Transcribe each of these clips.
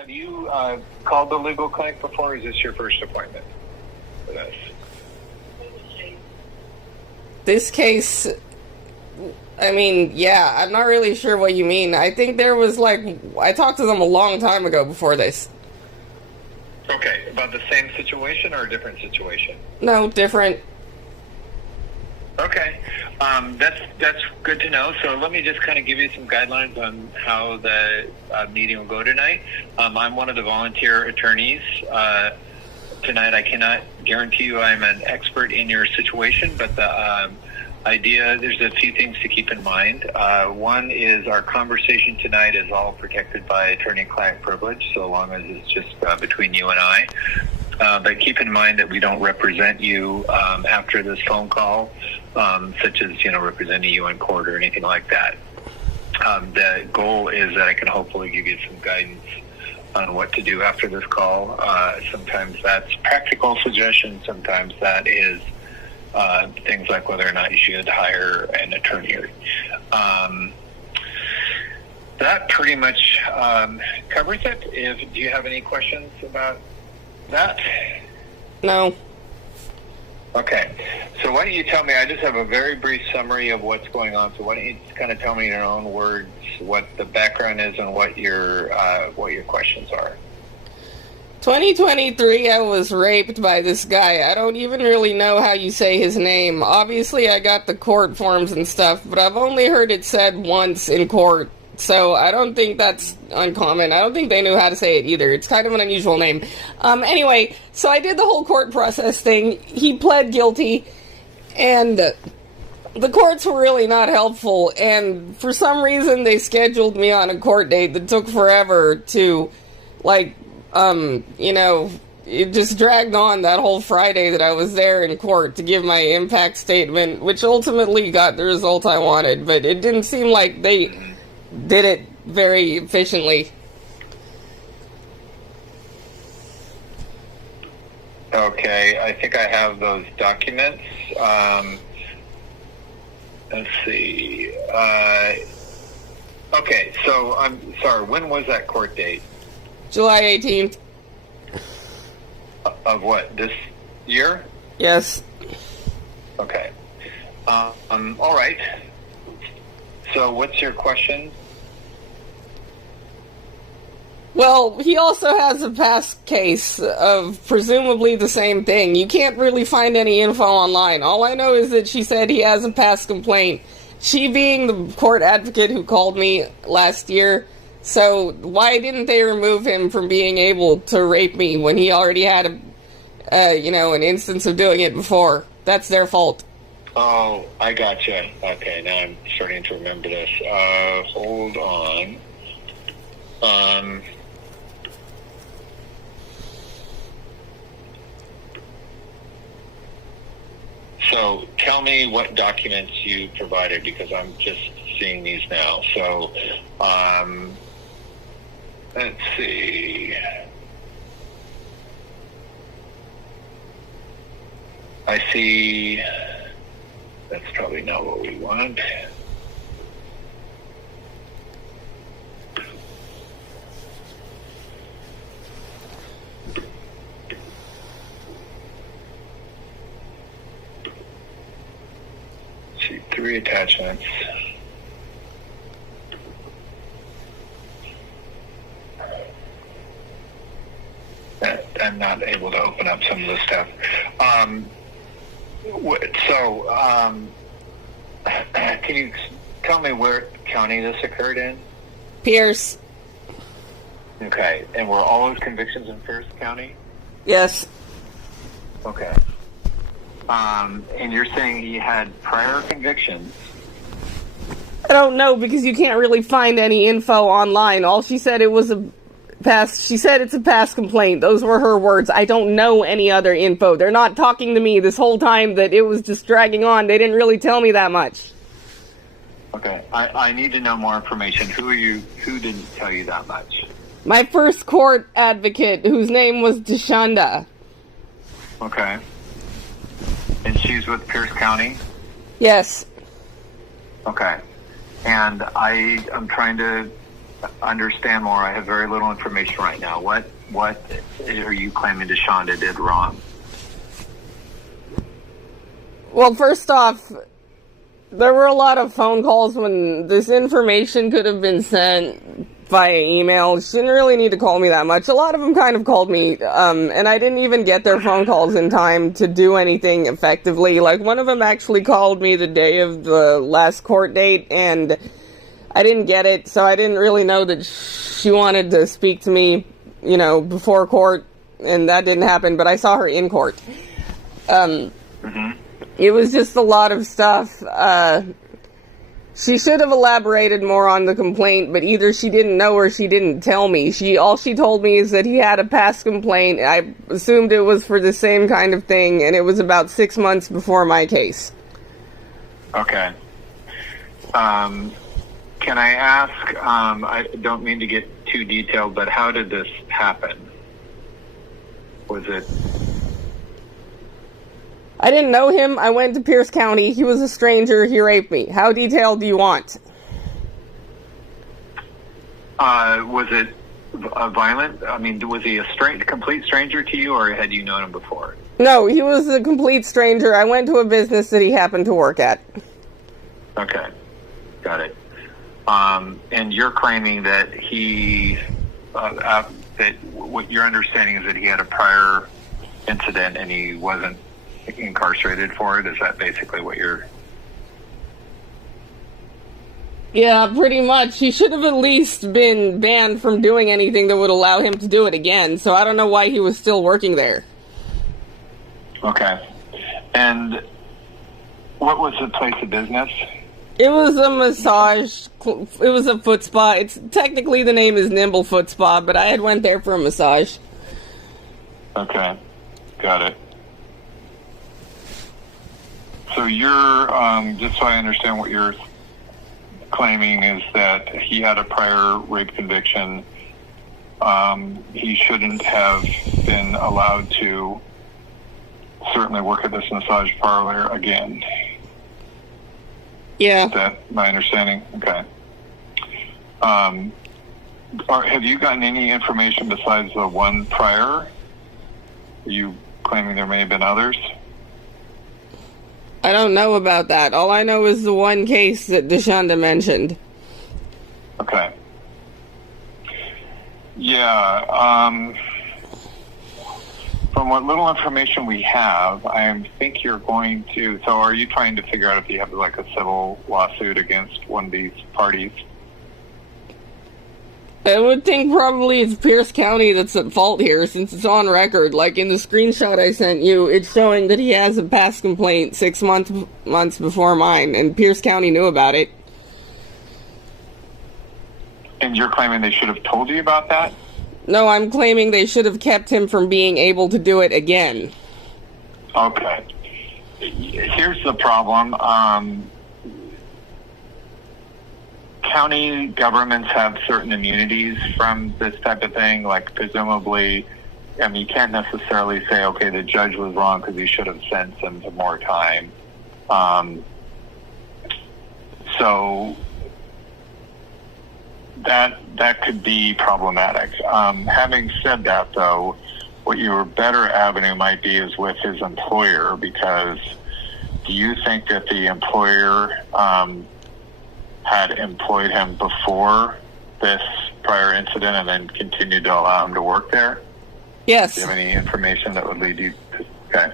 Have you called the legal clinic before, or is this your first appointment for this? This case, I mean, yeah, I'm not really sure what you mean. I think there was, I talked to them a long time ago before this. Okay, about the same situation or a different situation? No, different. Okay, that's good to know. So let me just kind of give you some guidelines on how the meeting will go tonight. I'm one of the volunteer attorneys tonight. I cannot guarantee you I'm an expert in your situation, but the idea, there's a few things to keep in mind. One is our conversation tonight is all protected by attorney-client privilege, so long as it's just between you and I. But keep in mind that we don't represent you after this phone call, such as, representing you in court or anything like that. The goal is that I can hopefully give you some guidance on what to do after this call. Sometimes that's practical suggestions. Sometimes that is things like whether or not you should hire an attorney. That pretty much covers it. Do you have any questions about that? No. Okay. So why don't you tell me, I just have a very brief summary of what's going on. So why don't you just kind of tell me in your own words what the background is and what your questions are. 2023, I was raped by this guy. I don't even really know how you say his name. Obviously, I got the court forms and stuff, but I've only heard it said once in court. So I don't think that's uncommon. I don't think they knew how to say it either. It's kind of an unusual name. Anyway, so I did the whole court process thing. He pled guilty, and the courts were really not helpful. And for some reason, they scheduled me on a court date that took forever to, it just dragged on that whole Friday that I was there in court to give my impact statement, which ultimately got the result I wanted. But it didn't seem like they did it very efficiently. Okay, I think I have those documents. Let's see. Okay, so I'm sorry, when was that court date? July 18th. Of what, this year? Yes. Okay. All right. So what's your question? Well, he also has a past case of presumably the same thing. You can't really find any info online. All I know is that she said he has a past complaint. She being the court advocate who called me last year. So why didn't they remove him from being able to rape me when he already had an instance of doing it before? That's their fault. Oh, I gotcha. Okay, now I'm starting to remember this. Hold on. So tell me what documents you provided, because I'm just seeing these now. So, let's see. I see. That's probably not what we want. Let's see, 3 attachments. I'm not able to open up some of this stuff. Can you tell me where county this occurred in? Pierce. Okay, and were all those convictions in Pierce County? Yes. Okay. And you're saying he had prior convictions? I don't know, because you can't really find any info online. All she said she said it's a past complaint. Those were her words. I don't know any other info. They're not talking to me this whole time that it was just dragging on. They didn't really tell me that much. Okay, I need to know more information. Who didn't tell you that much? My first court advocate, whose name was Deshanda. Okay. And she's with Pierce County? Yes. Okay. And I'm trying to understand more. I have very little information right now. What are you claiming DeShonda did wrong? Well, first off, there were a lot of phone calls when this information could have been sent via email. She didn't really need to call me that much. A lot of them kind of called me, and I didn't even get their phone calls in time to do anything effectively. Like, one of them actually called me the day of the last court date, and I didn't get it, so I didn't really know that she wanted to speak to me, you know, before court, and that didn't happen, but I saw her in court. It was just a lot of stuff. She should have elaborated more on the complaint, but either she didn't know or she didn't tell me. All she told me is that he had a past complaint. I assumed it was for the same kind of thing, and it was about 6 months before my case. Okay. Can I ask, I don't mean to get too detailed, but how did this happen? Was it... I didn't know him. I went to Pierce County. He was a stranger. He raped me. How detailed do you want? Was it violent? I mean, was he a complete stranger to you, or had you known him before? No, he was a complete stranger. I went to a business that he happened to work at. Okay. Got it. And you're claiming that that what your understanding is that he had a prior incident and he wasn't incarcerated for it? Is that basically what you're... Yeah, pretty much. He should have at least been banned from doing anything that would allow him to do it again, so I don't know why he was still working there. Okay. And what was the place of business? It was a massage. It was a foot spa. It's technically, the name is Nimble Foot Spa, but I had went there for a massage. Okay. Got it. So you're, just so I understand what you're claiming is that he had a prior rape conviction. He shouldn't have been allowed to certainly work at this massage parlor again. Yeah. Is that my understanding? Okay. Have you gotten any information besides the one prior? Are you claiming there may have been others? I don't know about that. All I know is the one case that DeShonda mentioned. Okay. Yeah. From what little information we have, I think you're going to... So are you trying to figure out if you have like a civil lawsuit against one of these parties? I would think probably it's Pierce County that's at fault here, since it's on record. Like, in the screenshot I sent you, it's showing that he has a past complaint 6 months before mine, and Pierce County knew about it. And you're claiming they should have told you about that? No, I'm claiming they should have kept him from being able to do it again. Okay. Here's the problem. County governments have certain immunities from this type of thing, like presumably, I mean, you can't necessarily say, okay, the judge was wrong because he should have sentenced him to more time. So that could be problematic. Having said that, though, what your better avenue might be is with his employer, because do you think that the employer had employed him before this prior incident and then continued to allow him to work there? Yes. Do you have any information that would lead you to... Okay.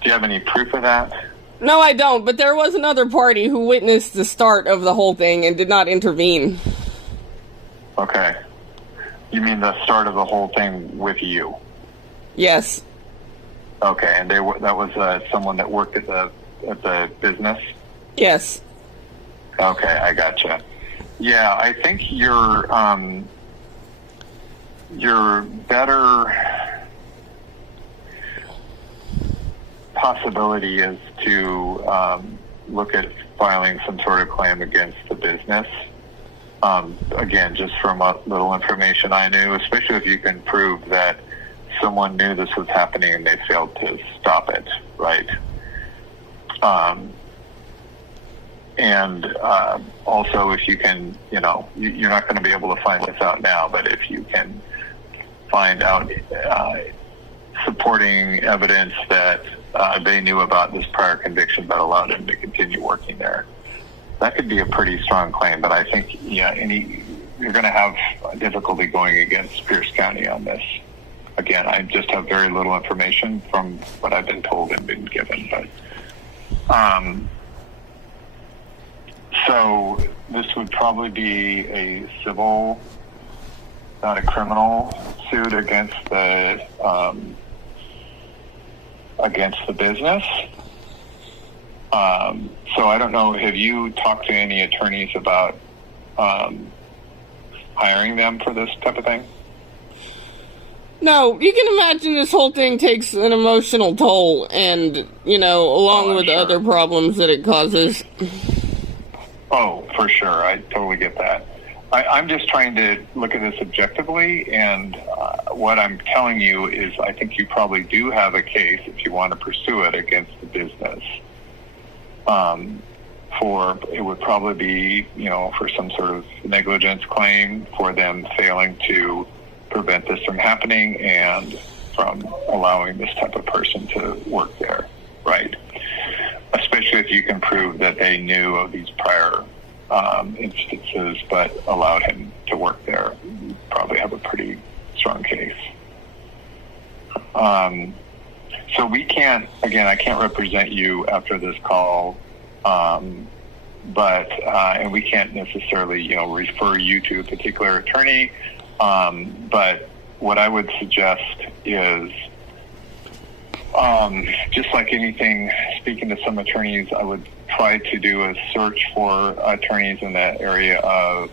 Do you have any proof of that? No, I don't, but there was another party who witnessed the start of the whole thing and did not intervene. Okay. You mean the start of the whole thing with you? Yes. Okay, and that was someone that worked at the business? Yes. Okay, I gotcha. Yeah, I think your better possibility is to look at filing some sort of claim against the business. Again, just from what little information I knew, especially if you can prove that someone knew this was happening and they failed to stop it, right? And also, if you can, you're not going to be able to find this out now, but if you can find out supporting evidence that they knew about this prior conviction that allowed him to continue working there, that could be a pretty strong claim. But I think, you're going to have difficulty going against Pierce County on this. Again, I just have very little information from what I've been told and been given. But so this would probably be a civil, not a criminal suit against the business. So I don't know. Have you talked to any attorneys about hiring them for this type of thing? No, you can imagine this whole thing takes an emotional toll, and, along with sure. other problems that it causes. Oh, for sure. I totally get that. I'm just trying to look at this objectively, and what I'm telling you is I think you probably do have a case, if you want to pursue it, against the business. It would probably be, for some sort of negligence claim for them failing to prevent this from happening and from allowing this type of person to work there, right? Especially if you can prove that they knew of these prior instances but allowed him to work there. You probably have a pretty strong case. So we can't, again, I can't represent you after this call, but and we can't necessarily, refer you to a particular attorney. But what I would suggest is, just like anything, speaking to some attorneys, I would try to do a search for attorneys in that area of,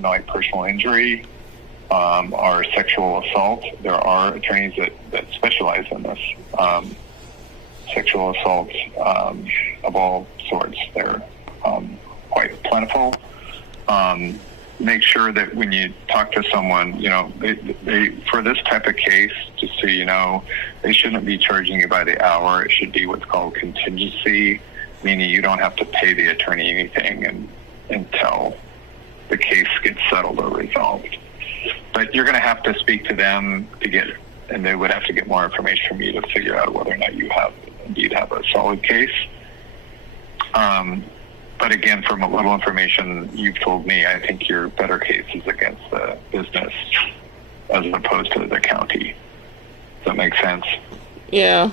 like personal injury, or sexual assault. There are attorneys that specialize in this, sexual assault, of all sorts. They're quite plentiful. Make sure that when you talk to someone, they for this type of case, just so you know, they shouldn't be charging you by the hour. It should be what's called contingency, meaning you don't have to pay the attorney anything until the case gets settled or resolved. But you're going to have to speak to them and they would have to get more information from you to figure out whether or not you indeed have a solid case. But again, from a little information you've told me, I think your better case is against the business as opposed to the county. Does that make sense? Yeah.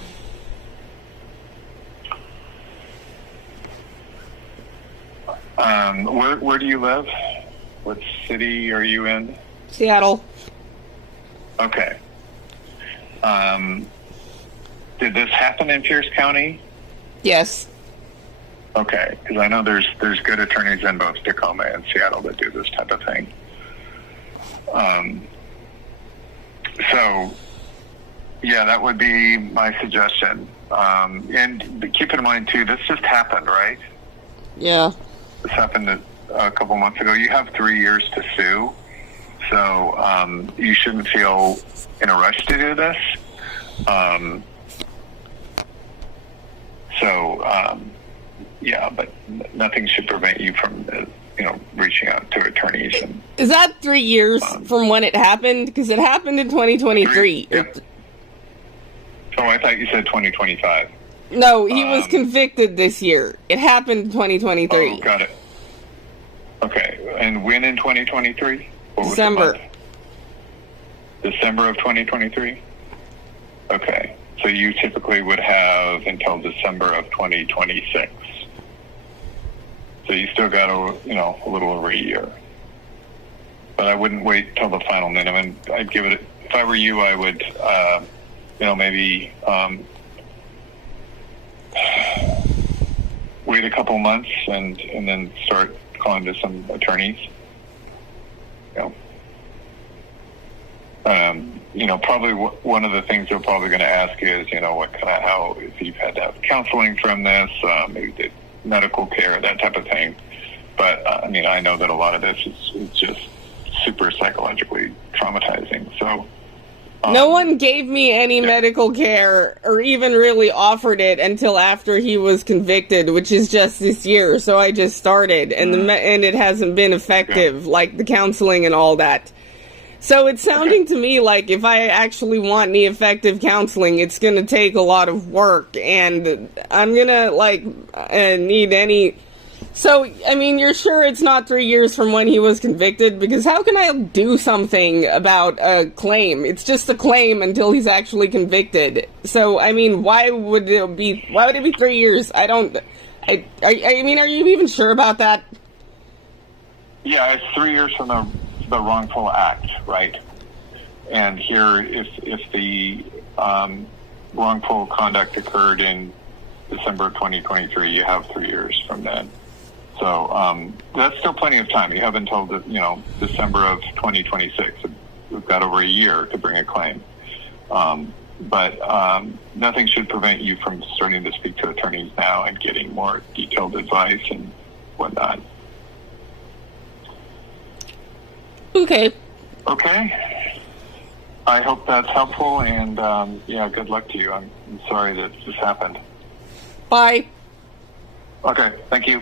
Where do you live? What city are you in? Seattle. Okay. Did this happen in Pierce County? Yes. Okay, because I know there's good attorneys in both Tacoma and Seattle that do this type of thing. So, yeah, that would be my suggestion. And keep in mind, too, this just happened, right? Yeah. This happened a couple months ago. You have 3 years to sue, so you shouldn't feel in a rush to do this. Yeah, but nothing should prevent you from, reaching out to attorneys. Is that 3 years from when it happened? Because it happened in 2023. Yeah. Oh, I thought you said 2025. No, he was convicted this year. It happened in 2023. Oh, got it. Okay, and when in 2023? December. December of 2023? Okay, so you typically would have until December of 2026. So you still got a little over a year. But I wouldn't wait till the final minimum. I'd give it, if I were you, I would, maybe wait a couple months and then start calling to some attorneys. Probably one of the things they're probably going to ask is, how, if you've had to have counseling from this, maybe the medical care, that type of thing. But, I know that a lot of this is just super psychologically traumatizing. So No one gave me any medical care or even really offered it until after he was convicted, which is just this year. So I just started, and and it hasn't been effective, like the counseling and all that. So it's sounding to me like if I actually want any effective counseling, it's going to take a lot of work, and I'm going to, need any... So, I mean, you're sure it's not 3 years from when he was convicted? Because how can I do something about a claim? It's just a claim until he's actually convicted. So, I mean, why would it be 3 years? I mean, are you even sure about that? Yeah, it's 3 years from the wrongful act, right? And here, if the wrongful conduct occurred in December of 2023, you have 3 years from then. So that's still plenty of time. You have until December of 2026. We've got over a year to bring a claim. But nothing should prevent you from starting to speak to attorneys now and getting more detailed advice and whatnot. Okay. Okay. I hope that's helpful, and good luck to you. I'm sorry that this happened. Bye. Okay, thank you.